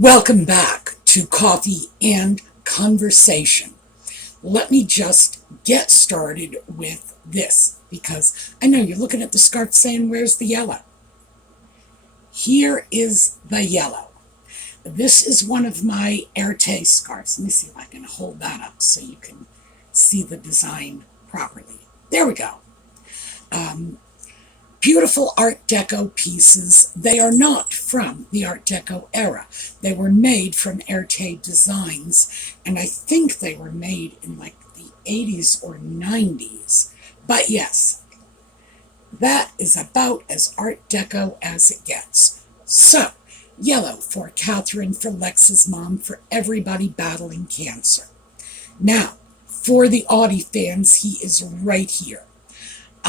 Welcome back to Coffee and Conversation. Let me just get started with this because I know you're looking at the scarf saying, where's the yellow? Here is the yellow. This is one of my Erte scarves. Let me see if I can hold that up so you can see the design properly. There we go. Beautiful Art Deco pieces. They are not from the Art Deco era. They were made from Erte designs, and I think they were made in like the 80s or 90s. But yes, that is about as Art Deco as it gets. So, yellow for Catherine, for Lex's mom, for everybody battling cancer. Now, for the Audie fans, he is right here.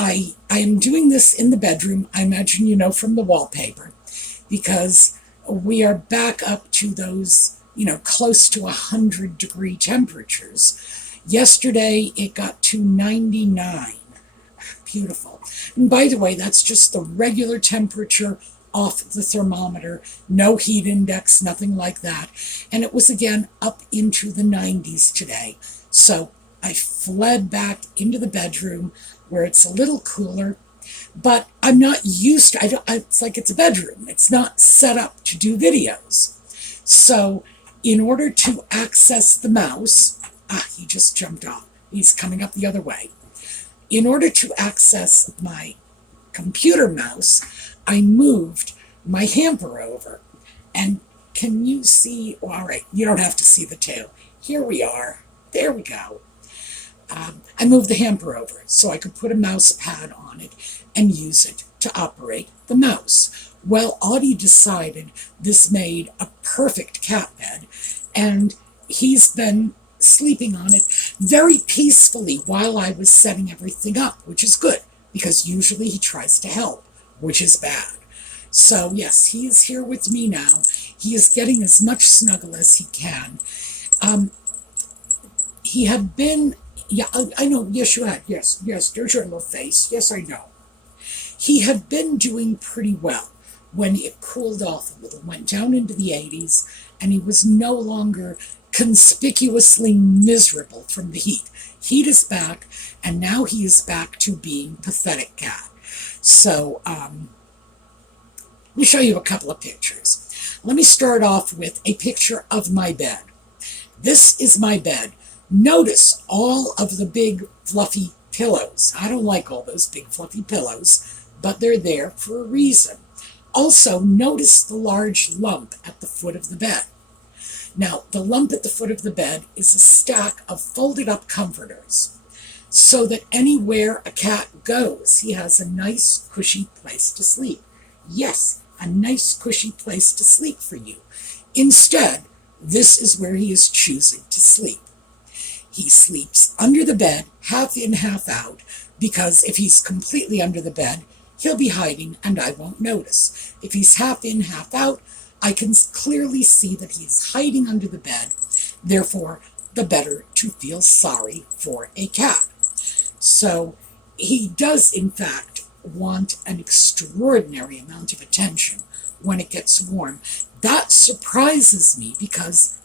I am doing this in the bedroom, I imagine you know from the wallpaper, because we are back up to those, close to 100-degree temperatures. Yesterday, it got to 99. Beautiful. And by the way, that's just the regular temperature off the thermometer. No heat index, nothing like that. And it was again up into the 90s today. So I fled back into the bedroom where it's a little cooler, but I'm not used to it's like it's a bedroom. It's not set up to do videos. So in order to access the mouse, he just jumped off. He's coming up the other way. In order to access my computer mouse, I moved my hamper over. And can you see? Well, all right, you don't have to see the tail. Here we are. There we go. I moved the hamper over so I could put a mouse pad on it and use it to operate the mouse. Well, Audie decided this made a perfect cat bed, and he's been sleeping on it very peacefully while I was setting everything up, which is good, because usually he tries to help, which is bad. So yes, he is here with me now. He is getting as much snuggle as he can. He had been... Yeah, I know. Yes, you had. Yes, there's your little face. Yes, I know. He had been doing pretty well when it cooled off a little, went down into the 80s, and he was no longer conspicuously miserable from the heat. Heat is back, and now he is back to being pathetic cat. So, let me show you a couple of pictures. Let me start off with a picture of my bed. This is my bed. Notice all of the big fluffy pillows. I don't like all those big fluffy pillows, but they're there for a reason. Also, notice the large lump at the foot of the bed. Now, the lump at the foot of the bed is a stack of folded up comforters, so that anywhere a cat goes, he has a nice, cushy place to sleep. Yes, a nice, cushy place to sleep for you. Instead, this is where he is choosing to sleep. He sleeps under the bed, half in, half out, because if he's completely under the bed, he'll be hiding and I won't notice. If he's half in, half out, I can clearly see that he's hiding under the bed. Therefore, the better to feel sorry for a cat. So he does, in fact, want an extraordinary amount of attention when it gets warm. That surprises me because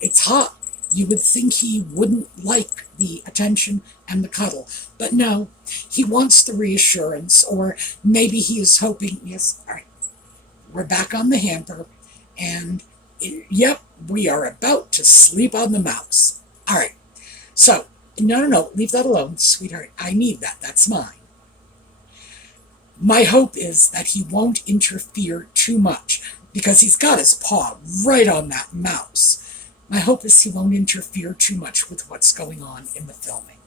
it's hot. You would think he wouldn't like the attention and the cuddle. But no, he wants the reassurance, or maybe he is hoping, yes, all right, we're back on the hamper, and yep, we are about to sleep on the mouse. All right, so, no, leave that alone, sweetheart. I need that. That's mine. My hope is that he won't interfere too much, because he's got his paw right on that mouse. My hope is he won't interfere too much with what's going on in the filming.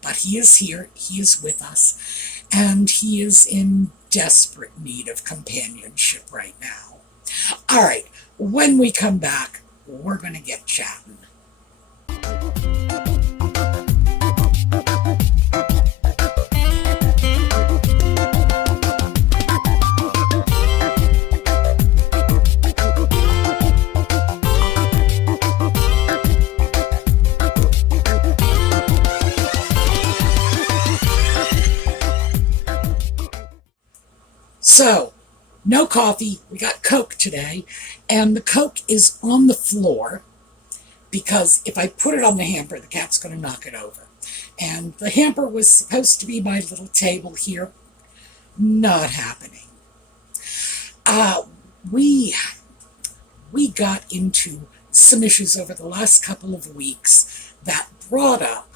But he is here, he is with us, and he is in desperate need of companionship right now. All right, when we come back, we're going to get chatting. So, No coffee. We got Coke today, and the Coke is on the floor because if I put it on the hamper, the cat's going to knock it over. And the hamper was supposed to be my little table here. Not happening. We got into some issues over the last couple of weeks that brought up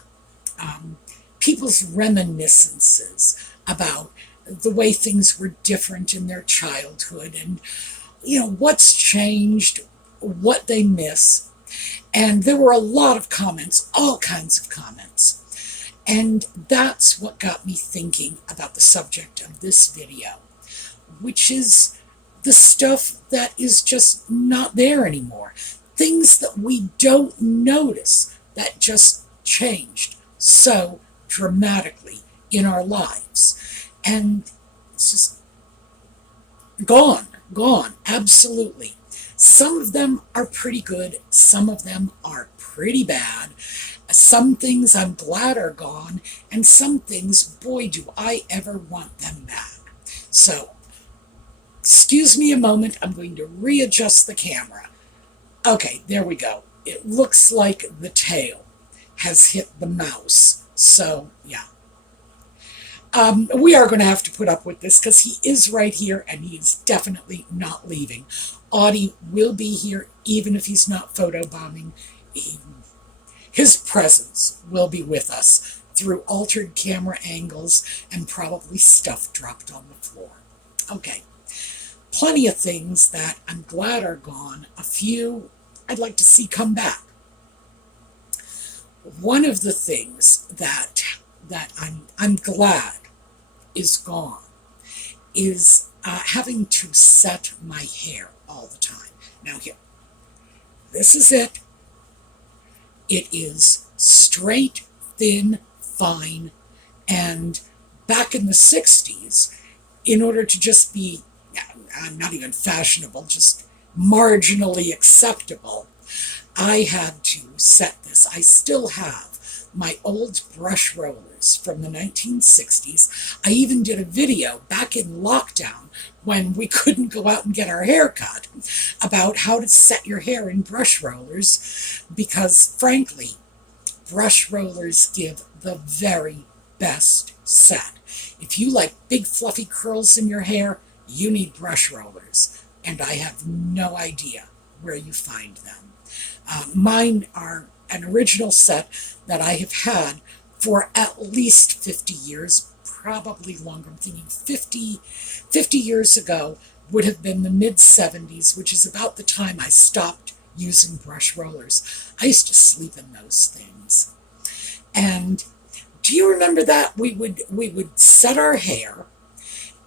people's reminiscences about the way things were different in their childhood and, what's changed, what they miss. And there were a lot of comments, all kinds of comments. And that's what got me thinking about the subject of this video, which is the stuff that is just not there anymore. Things that we don't notice that just changed so dramatically in our lives. And it's just gone, absolutely. Some of them are pretty good, some of them are pretty bad. Some things I'm glad are gone, and some things, boy, do I ever want them back. So, excuse me a moment, I'm going to readjust the camera. Okay, there we go. It looks like the tail has hit the mouse. So, yeah. We are going to have to put up with this because he is right here and he is definitely not leaving. Audie will be here even if he's not photobombing. His presence will be with us through altered camera angles and probably stuff dropped on the floor. Okay, plenty of things that I'm glad are gone. A few I'd like to see come back. One of the things that I'm glad is gone is having to set my hair all the time. Now here, this is it. It is straight, thin, fine, and back in the 60s, in order to just be, not even fashionable, just marginally acceptable, I had to set this. I still have my old brush rollers from the 1960s. I even did a video back in lockdown when we couldn't go out and get our hair cut about how to set your hair in brush rollers because, frankly, brush rollers give the very best set. If you like big fluffy curls in your hair, you need brush rollers, and I have no idea where you find them. Mine are an original set that I have had for at least 50 years, probably longer. I'm thinking 50 years ago would have been the mid-70s, which is about the time I stopped using brush rollers. I used to sleep in those things. And do you remember that? We would set our hair,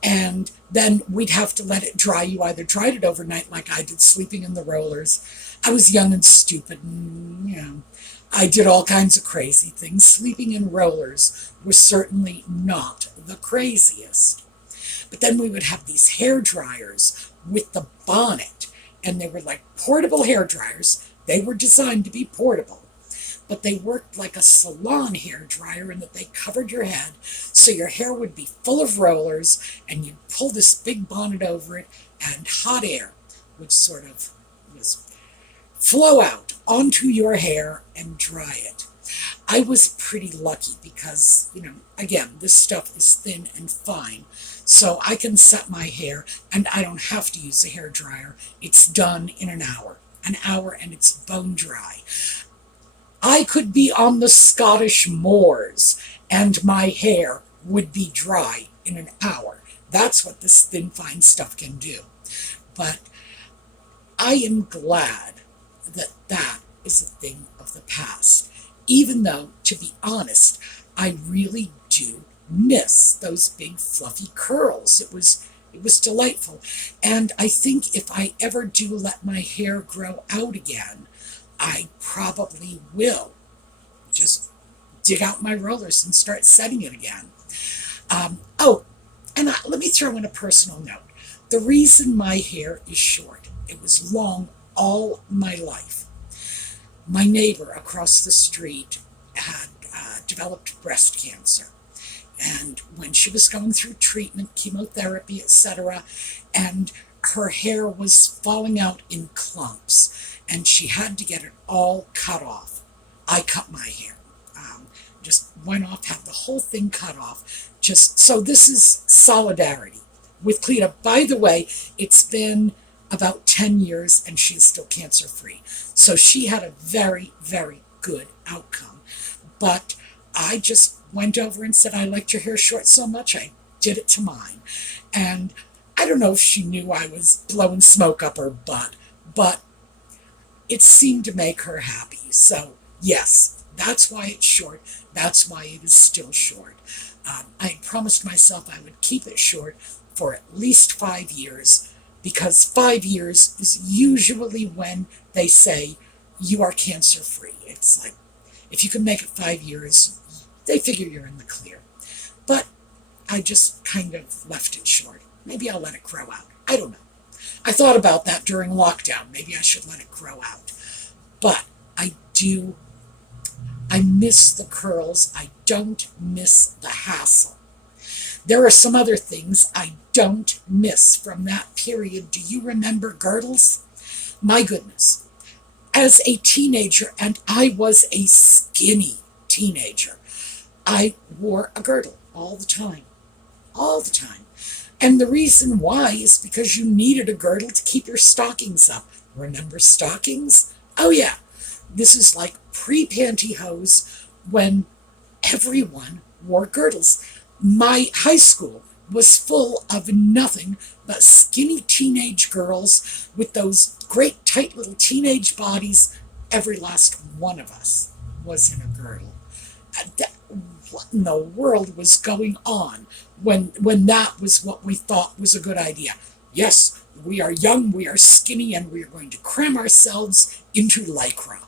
and then we'd have to let it dry. You either dried it overnight like I did, sleeping in the rollers. I was young and stupid, and, I did all kinds of crazy things. Sleeping in rollers was certainly not the craziest. But then we would have these hair dryers with the bonnet, and they were like portable hair dryers. They were designed to be portable, but they worked like a salon hair dryer in that they covered your head, so your hair would be full of rollers, and you'd pull this big bonnet over it, and hot air would sort of flow out onto your hair and dry it. I was pretty lucky because, again, this stuff is thin and fine, so I can set my hair, and I don't have to use a hair dryer. It's done in an hour, and it's bone dry. I could be on the Scottish moors, and my hair would be dry in an hour. That's what this thin, fine stuff can do. But I am glad that is a thing of the past, even though, to be honest, I really do miss those big fluffy curls. It was delightful, and I think if I ever do let my hair grow out again, I probably will just dig out my rollers and start setting it again. Let me throw in a personal note. The reason my hair is short, it was long all my life. My neighbor across the street had developed breast cancer, And when she was going through treatment, chemotherapy, etc., and her hair was falling out in clumps, and she had to get it all cut off. I cut my hair. Just went off, had the whole thing cut off. Just so this is solidarity with Cleta. By the way, it's been about 10 years and she's still cancer free. So she had a very, very good outcome. But I just went over and said, I liked your hair short so much, I did it to mine. And I don't know if she knew I was blowing smoke up her butt, but it seemed to make her happy. So yes, that's why it's short. That's why it is still short. I promised myself I would keep it short for at least 5 years, because 5 years is usually when they say you are cancer free. It's like, if you can make it 5 years, they figure you're in the clear. But I just kind of left it short. Maybe I'll let it grow out. I don't know. I thought about that during lockdown. Maybe I should let it grow out. But I miss the curls. I don't miss the hassle. There are some other things I don't miss from that period. Do you remember girdles? My goodness. As a teenager, and I was a skinny teenager, I wore a girdle all the time. All the time. And the reason why is because you needed a girdle to keep your stockings up. Remember stockings? Oh yeah. This is like pre-pantyhose when everyone wore girdles. My high school was full of nothing but skinny teenage girls with those great tight little teenage bodies. Every last one of us was in a girdle. What in the world was going on when that was what we thought was a good idea? Yes, we are young, we are skinny, and we are going to cram ourselves into Lycra.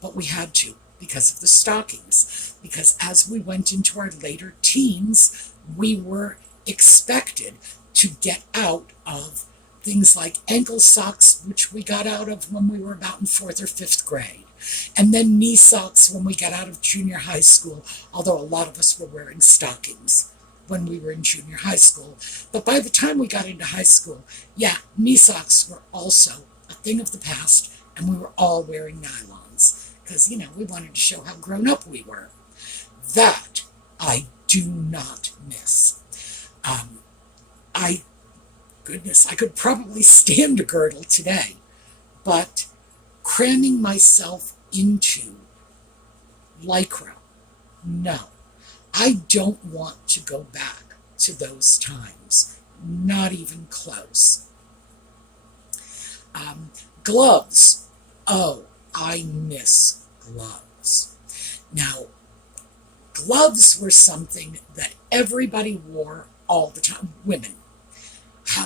But we had to, because of the stockings. Because as we went into our later teens, we were expected to get out of things like ankle socks, which we got out of when we were about in 4th or 5th grade. And then knee socks when we got out of junior high school, although a lot of us were wearing stockings when we were in junior high school. But by the time we got into high school, yeah, knee socks were also a thing of the past, and we were all wearing nylons. Because, we wanted to show how grown up we were. That I do not miss. I could probably stand a girdle today, but cramming myself into Lycra, no. I don't want to go back to those times. Not even close. Gloves. Oh, I miss gloves. Now, gloves were something that everybody wore all the time. Women.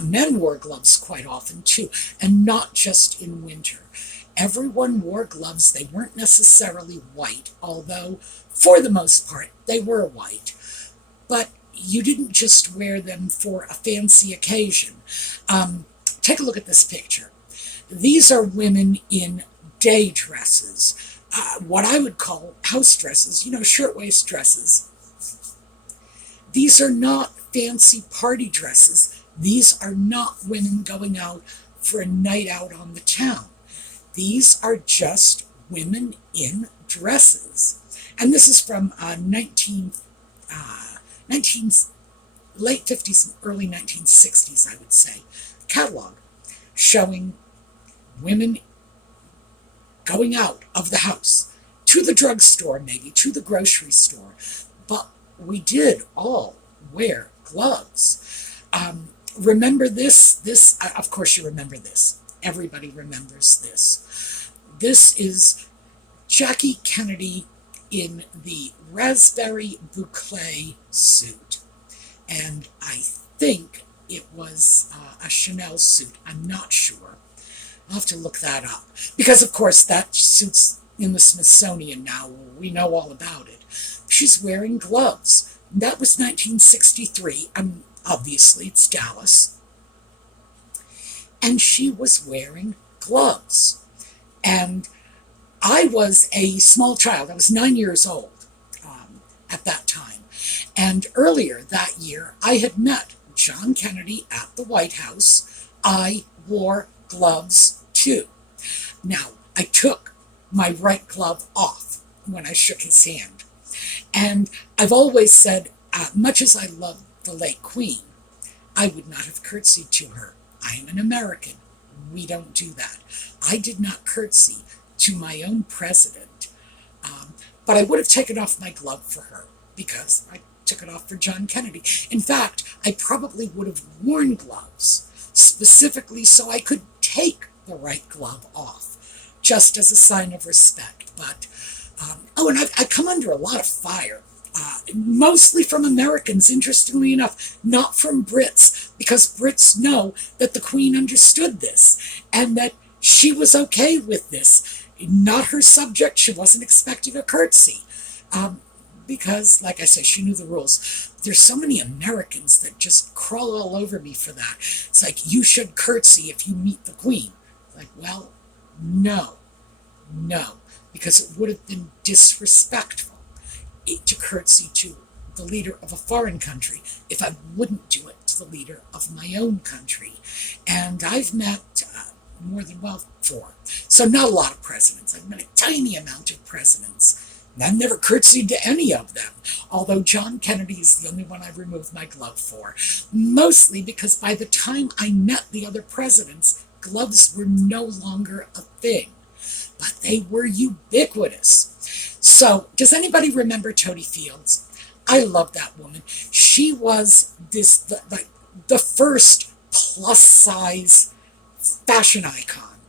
Men wore gloves quite often too, and not just in winter. Everyone wore gloves. They weren't necessarily white, although for the most part they were white. But you didn't just wear them for a fancy occasion. Take a look at this picture. These are women in day dresses, what I would call house dresses, shirtwaist dresses. These are not fancy party dresses. These are not women going out for a night out on the town. These are just women in dresses. And this is from late 50s and early 1960s, I would say, catalog showing women going out of the house, to the drugstore maybe, to the grocery store. But we did all wear gloves. Remember this? Of course you remember this. Everybody remembers this. This is Jackie Kennedy in the raspberry boucle suit. And I think it was a Chanel suit. I'm not sure. I'll have to look that up. Because, of course, that suit's in the Smithsonian now. We know all about it. She's wearing gloves. That was 1963. Obviously, it's Dallas. And she was wearing gloves. And I was a small child. I was 9 years old at that time. And earlier that year, I had met John Kennedy at the White House. I wore gloves too. Now, I took my right glove off when I shook his hand. And I've always said, much as I love the late Queen, I would not have curtsied to her. I am an American. We don't do that. I did not curtsy to my own president, but I would have taken off my glove for her because I took it off for John Kennedy. In fact, I probably would have worn gloves specifically so I could take the right glove off, just as a sign of respect. But, and I come under a lot of fire. Mostly from Americans, interestingly enough, not from Brits, because Brits know that the Queen understood this and that she was okay with this. Not her subject, she wasn't expecting a curtsy. Because, like I say, she knew the rules. There's so many Americans that just crawl all over me for that. It's like, you should curtsy if you meet the Queen. Like, well, no, because it would have been disrespectful to curtsy to the leader of a foreign country if I wouldn't do it to the leader of my own country. And I've met more than, 4. So not a lot of presidents. I've met a tiny amount of presidents. And I've never curtsied to any of them, although John Kennedy is the only one I've removed my glove for. Mostly because by the time I met the other presidents, gloves were no longer a thing. But they were ubiquitous. So, does anybody remember Toady Fields? I love that woman. She was the first plus-size fashion icon.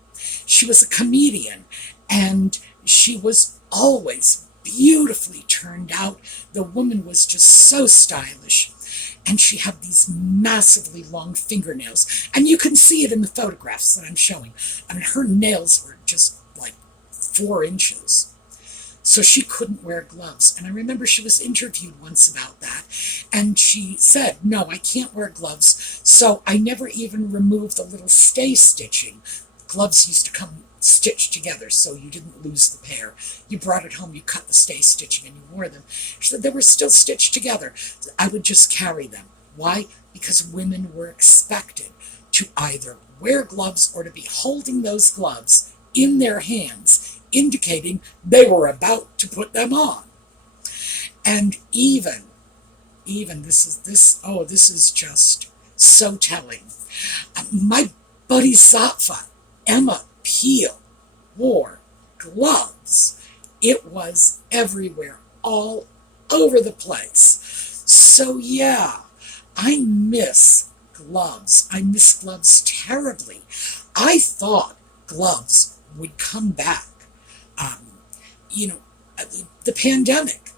She was a comedian, and she was always beautifully turned out. The woman was just so stylish, and she had these massively long fingernails, and you can see it in the photographs that I'm showing. I mean, her nails were just like 4 inches. So she couldn't wear gloves. And I remember she was interviewed once about that. And she said, no, I can't wear gloves. So I never even removed the little stay stitching. Gloves used to come stitched together so you didn't lose the pair. You brought it home, you cut the stay stitching, and you wore them. She said they were still stitched together. I would just carry them. Why? Because women were expected to either wear gloves or to be holding those gloves in their hands, indicating they were about to put them on. And even this is just so telling. My buddy Zatfa, Emma Peel, wore gloves. It was everywhere, all over the place. So yeah, I miss gloves. I miss gloves terribly. I thought gloves would come back. The pandemic.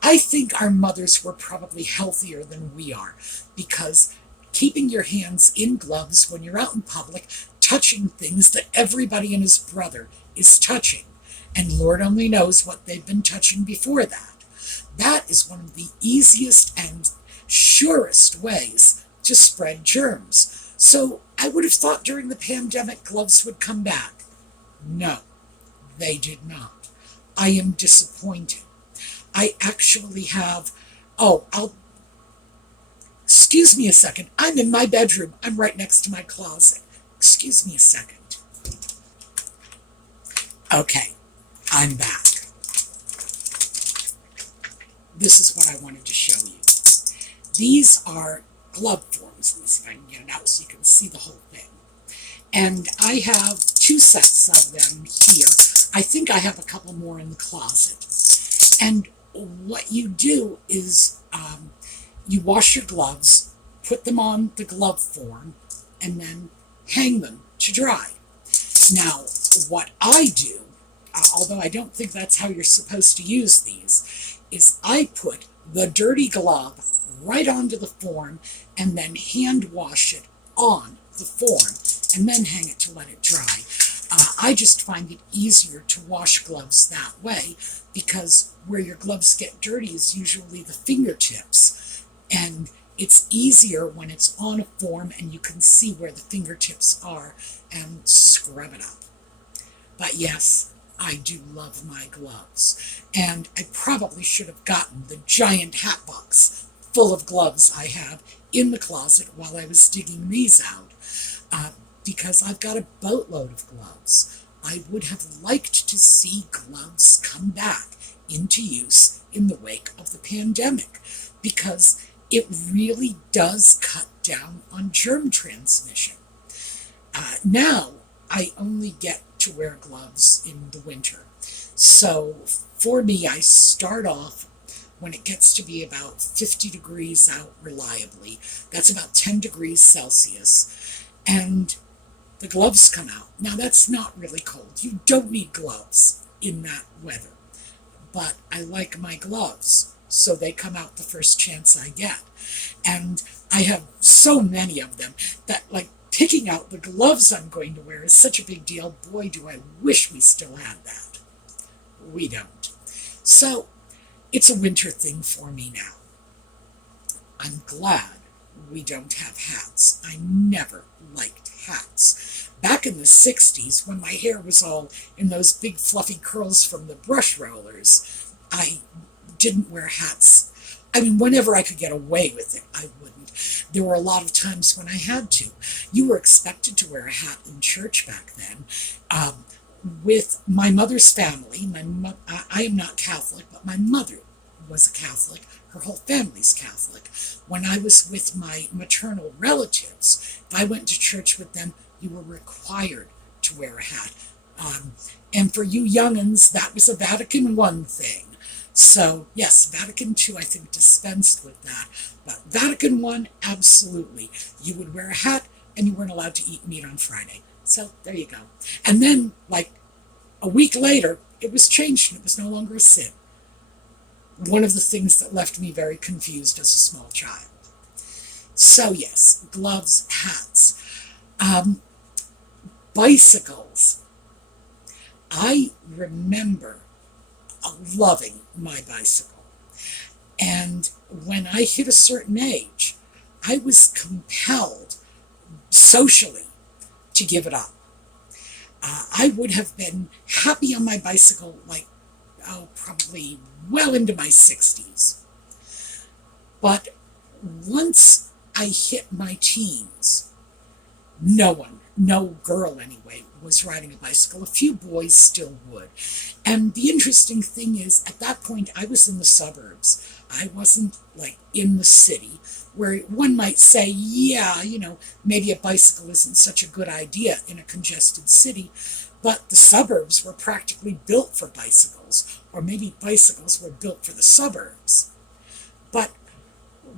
I think our mothers were probably healthier than we are, because keeping your hands in gloves when you're out in public, touching things that everybody and his brother is touching, and Lord only knows what they've been touching before that. That is one of the easiest and surest ways to spread germs. So I would have thought during the pandemic gloves would come back. No, they did not. I am disappointed. I actually have, excuse me a second. I'm in my bedroom. I'm right next to my closet. Excuse me a second. Okay, I'm back. This is what I wanted to show you. These are glove forms. Let me see if I can get it out so you can see the whole thing. And I have 2 sets of them here. I think I have a couple more in the closet. And what you do is you wash your gloves, put them on the glove form, and then hang them to dry. Now, what I do, although I don't think that's how you're supposed to use these, is I put the dirty glove right onto the form and then hand wash it on the form and then hang it to let it dry. I just find it easier to wash gloves that way, because where your gloves get dirty is usually the fingertips, and it's easier when it's on a form and you can see where the fingertips are and scrub it up. But yes, I do love my gloves. And I probably should have gotten the giant hat box full of gloves I have in the closet while I was digging these out, because I've got a boatload of gloves. I would have liked to see gloves come back into use in the wake of the pandemic, because it really does cut down on germ transmission. Now I only get to wear gloves in the winter. So for me, I start off when it gets to be about 50 degrees out reliably. That's about 10 degrees Celsius. And the gloves come out. Now that's not really cold. You don't need gloves in that weather. But I like my gloves, so they come out the first chance I get. And I have so many of them that, like, picking out the gloves I'm going to wear is such a big deal. Boy, do I wish we still had that. We don't. So it's a winter thing for me now. I'm glad we don't have hats. I never liked hats. Back in the 60s, when my hair was all in those big fluffy curls from the brush rollers, I didn't wear hats. I mean, whenever I could get away with it, I wouldn't. There were a lot of times when I had to. You were expected to wear a hat in church back then. With my mother's family, I am not Catholic, but my mother was a Catholic. Her whole family's Catholic. When I was with my maternal relatives, if I went to church with them, you were required to wear a hat. And for you young'uns, that was a Vatican I thing. So, yes, Vatican II, I think, dispensed with that. But Vatican I, absolutely. You would wear a hat, and you weren't allowed to eat meat on Friday. So, there you go. And then, like, a week later, it was changed, and it was no longer a sin. One of the things that left me very confused as a small child. So, yes, gloves, hats. Bicycles. I remember loving my bicycle. And when I hit a certain age, I was compelled socially to give it up. I would have been happy on my bicycle, like, probably well into my 60s. But once I hit my teens, no girl anyway, was riding a bicycle. A few boys still would. And the interesting thing is, at that point, I was in the suburbs. I wasn't, like, in the city, where one might say, yeah, maybe a bicycle isn't such a good idea in a congested city, but the suburbs were practically built for bicycles, or maybe bicycles were built for the suburbs. But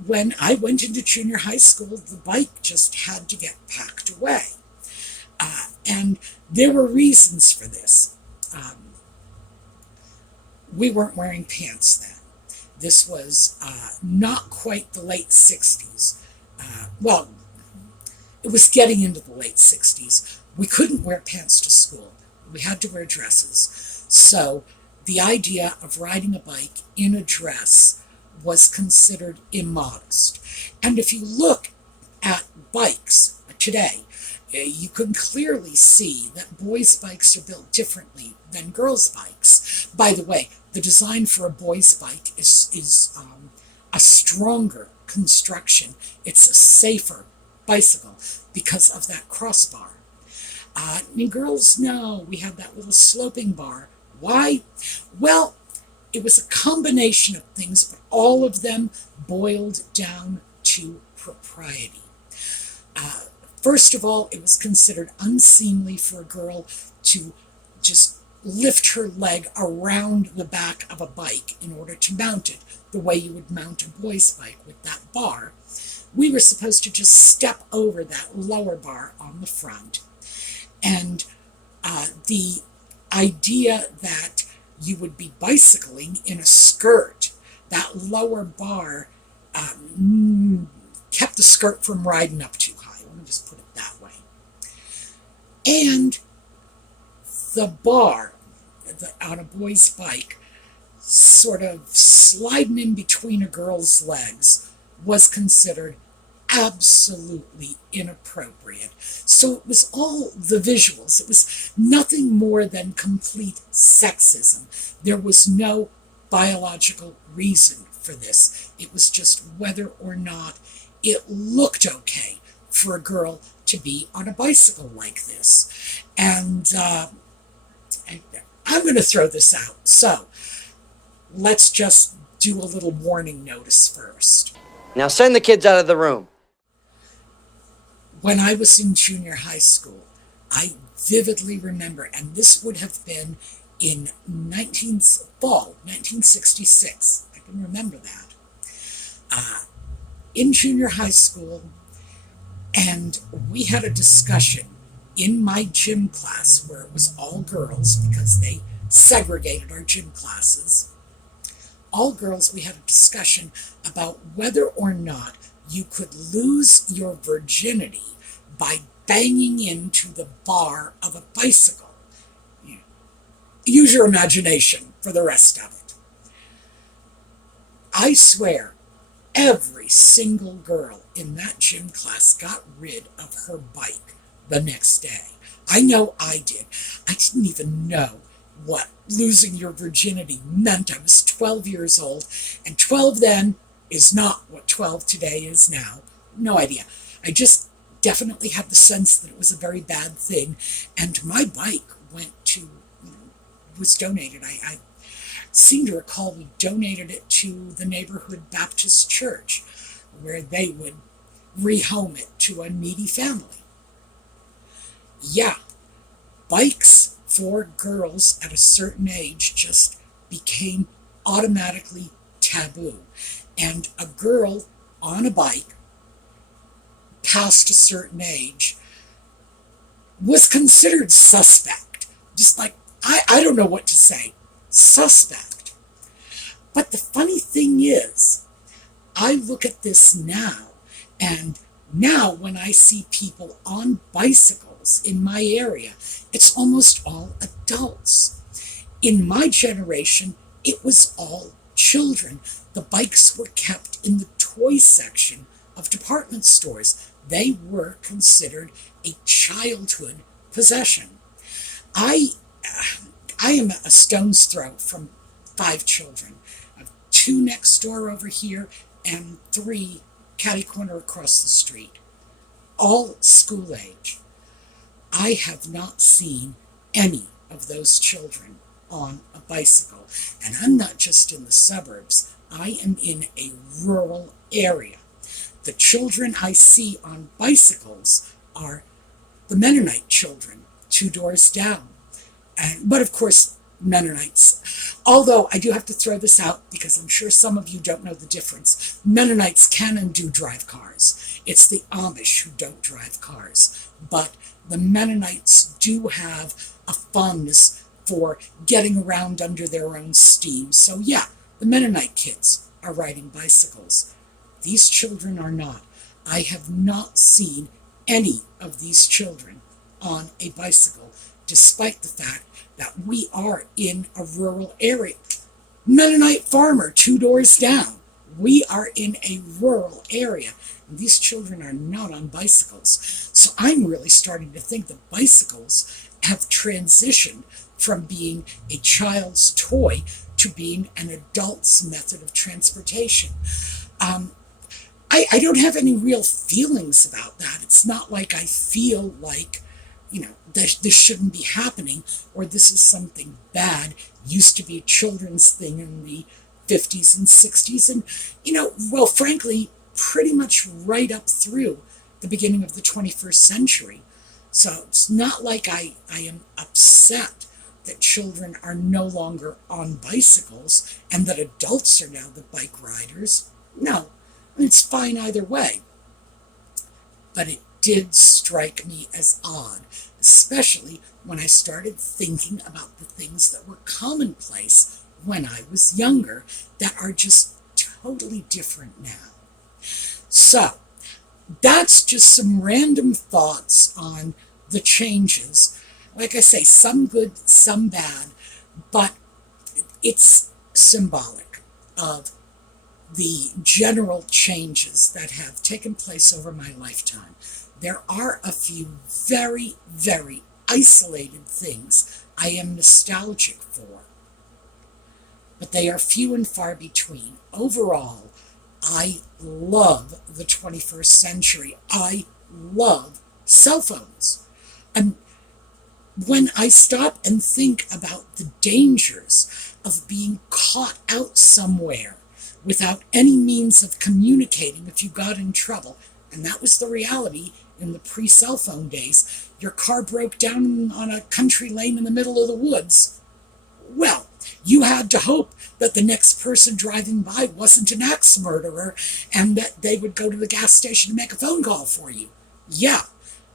when I went into junior high school, the bike just had to get packed away. And there were reasons for this. We weren't wearing pants then. This was not quite the late 60s. Well, it was getting into the late 60s. We couldn't wear pants to school. We had to wear dresses. So the idea of riding a bike in a dress was considered immodest. And if you look at bikes today, you can clearly see that boys' bikes are built differently than girls' bikes. By the way, the design for a boy's bike is a stronger construction. It's a safer bicycle because of that crossbar. In girls, no, we had that little sloping bar. Why? Well, it was a combination of things, but all of them boiled down to propriety. First of all, it was considered unseemly for a girl to just lift her leg around the back of a bike in order to mount it, the way you would mount a boy's bike with that bar. We were supposed to just step over that lower bar on the front. And the idea that you would be bicycling in a skirt, that lower bar kept the skirt from riding up too high. Let me just put it that way. And the bar on a boy's bike, sort of sliding in between a girl's legs, was considered absolutely inappropriate. So it was all the visuals. It was nothing more than complete sexism. There was no biological reason for this. It was just whether or not it looked okay for a girl to be on a bicycle like this. And I'm going to throw this out. So let's just do a little warning notice first. Now send the kids out of the room. When I was in junior high school, I vividly remember, and this would have been in fall 1966. I can remember that. In junior high school, and we had a discussion in my gym class where it was all girls because they segregated our gym classes. All girls, we had a discussion about whether or not you could lose your virginity by banging into the bar of a bicycle. Use your imagination for the rest of it. I swear, every single girl in that gym class got rid of her bike the next day. I know I did. I didn't even know what losing your virginity meant. I was 12 years old, and 12 then is not what 12 today is now. No idea. I just definitely had the sense that it was a very bad thing, and my bike was donated. I seem to recall we donated it to the neighborhood Baptist church, where they would rehome it to a needy family. Yeah, bikes for girls at a certain age just became automatically taboo. And a girl on a bike past a certain age was considered suspect. Just like, I don't know what to say. Suspect. But the funny thing is, I look at this now, and now when I see people on bicycles in my area, it's almost all adults. In my generation, it was all children. The bikes were kept in the toy section of department stores. They were considered a childhood possession. I am a stone's throw from 5 children. I have 2 next door over here and 3 catty corner across the street, all school age. I have not seen any of those children on a bicycle. And I'm not just in the suburbs. I am in a rural area. The children I see on bicycles are the Mennonite children, 2 doors down. But of course, Mennonites. Although I do have to throw this out because I'm sure some of you don't know the difference. Mennonites can and do drive cars. It's the Amish who don't drive cars. But the Mennonites do have a fondness for getting around under their own steam. So yeah, the Mennonite kids are riding bicycles. These children are not. I have not seen any of these children on a bicycle, despite the fact that we are in a rural area. Mennonite farmer 2 doors down. We are in a rural area. And these children are not on bicycles. So I'm really starting to think that bicycles have transitioned from being a child's toy to being an adult's method of transportation. I don't have any real feelings about that. It's not like I feel like, this shouldn't be happening, or this is something bad. Used to be a children's thing in the 50s and 60s, and, well, frankly, pretty much right up through the beginning of the 21st century. So it's not like I am upset that children are no longer on bicycles and that adults are now the bike riders. No, it's fine either way. But it did strike me as odd, especially when I started thinking about the things that were commonplace when I was younger that are just totally different now. So, that's just some random thoughts on the changes. Like I say, some good, some bad, but it's symbolic of the general changes that have taken place over my lifetime, there are a few very, very isolated things I am nostalgic for, but they are few and far between. Overall, I love the 21st century. I love cell phones. And when I stop and think about the dangers of being caught out somewhere without any means of communicating if you got in trouble, and that was the reality in the pre-cell phone days, your car broke down on a country lane in the middle of the woods, well, you had to hope that the next person driving by wasn't an axe murderer and that they would go to the gas station to make a phone call for you. Yeah,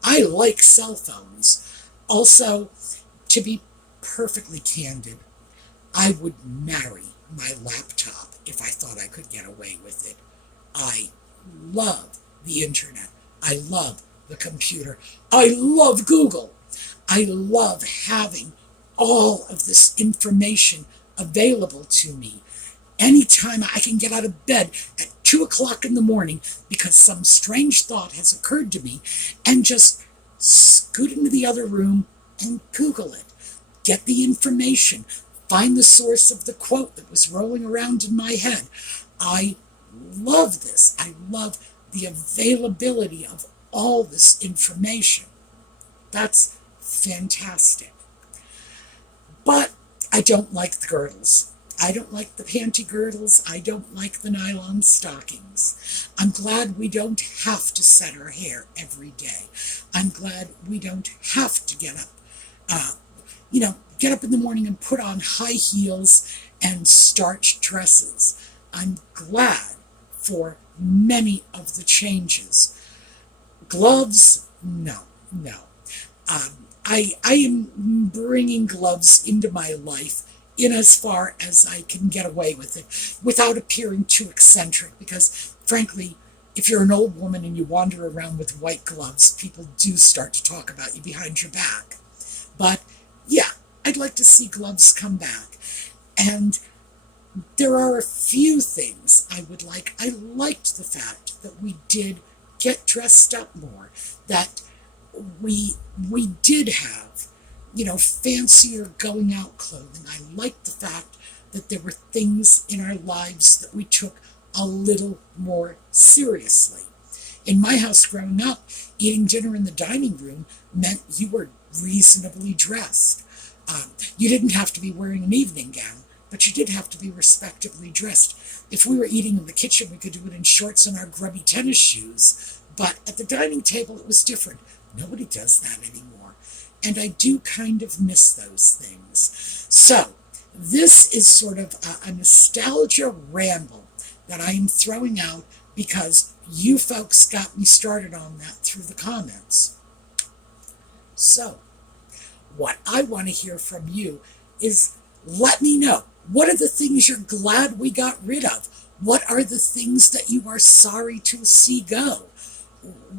I like cell phones. Also, to be perfectly candid, I would marry my laptop if I thought I could get away with it. I love the internet. I love the computer. I love Google. I love having all of this information available to me. Anytime I can get out of bed at 2 o'clock in the morning because some strange thought has occurred to me and just scoot into the other room and Google it. Get the information. Find the source of the quote that was rolling around in my head. I love this. I love the availability of all this information. That's fantastic. But I don't like the girdles. I don't like the panty girdles. I don't like the nylon stockings. I'm glad we don't have to set our hair every day. I'm glad we don't have to get up, get up in the morning and put on high heels and starched dresses. I'm glad for many of the changes. Gloves, no. I am bringing gloves into my life in as far as I can get away with it without appearing too eccentric, because frankly, if you're an old woman and you wander around with white gloves, people do start to talk about you behind your back. But yeah, I'd like to see gloves come back. And there are a few things I would like. I liked the fact that we did get dressed up more, that we did have, fancier going out clothing. I liked the fact that there were things in our lives that we took a little more seriously. In my house growing up, eating dinner in the dining room meant you were reasonably dressed. You didn't have to be wearing an evening gown, but you did have to be respectably dressed. If we were eating in the kitchen, we could do it in shorts and our grubby tennis shoes. But at the dining table, it was different. Nobody does that anymore. And I do kind of miss those things. So, this is sort of a nostalgia ramble that I am throwing out because you folks got me started on that through the comments. So, what I want to hear from you is, let me know. What are the things you're glad we got rid of? What are the things that you are sorry to see go?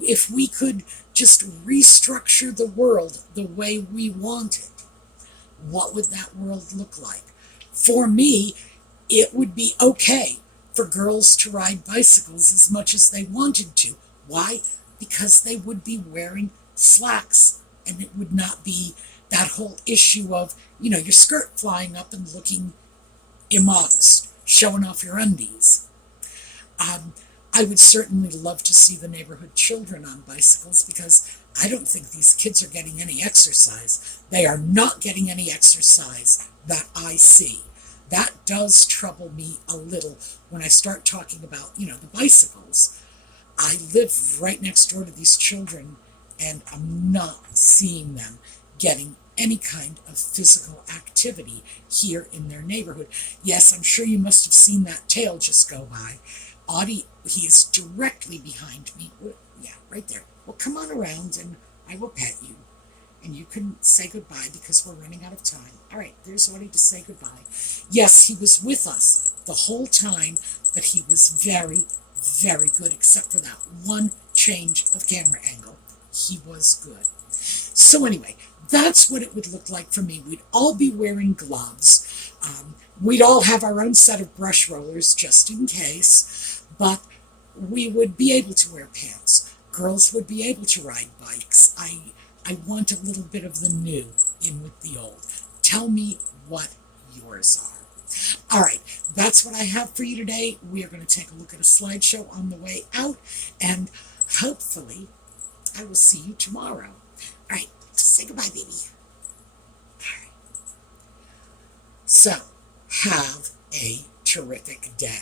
If we could just restructure the world the way we want it, what would that world look like? For me, it would be okay for girls to ride bicycles as much as they wanted to. Why? Because they would be wearing slacks, and it would not be that whole issue of, your skirt flying up and looking immodest, showing off your undies. I would certainly love to see the neighborhood children on bicycles, because I don't think these kids are getting any exercise. They are not getting any exercise that I see. That does trouble me a little when I start talking about, the bicycles. I live right next door to these children, and I'm not seeing them getting any kind of physical activity here in their neighborhood. Yes, I'm sure you must have seen that tail just go by. Audie, he is directly behind me. Yeah, right there. Well, come on around and I will pet you. And you can say goodbye because we're running out of time. All right, there's Audie to say goodbye. Yes, he was with us the whole time, but he was very, very good, except for that one change of camera angle. He was good. So anyway, That's what it would look like for me. We'd all be wearing gloves. We'd all have our own set of brush rollers just in case, but we would be able to wear pants. Girls would be able to ride bikes. I want a little bit of the new in with the old. Tell me what yours are. All right, that's what I have for you today. We are going to take a look at a slideshow on the way out, and hopefully I will see you tomorrow. All right, say goodbye, baby. All right. So, have a terrific day.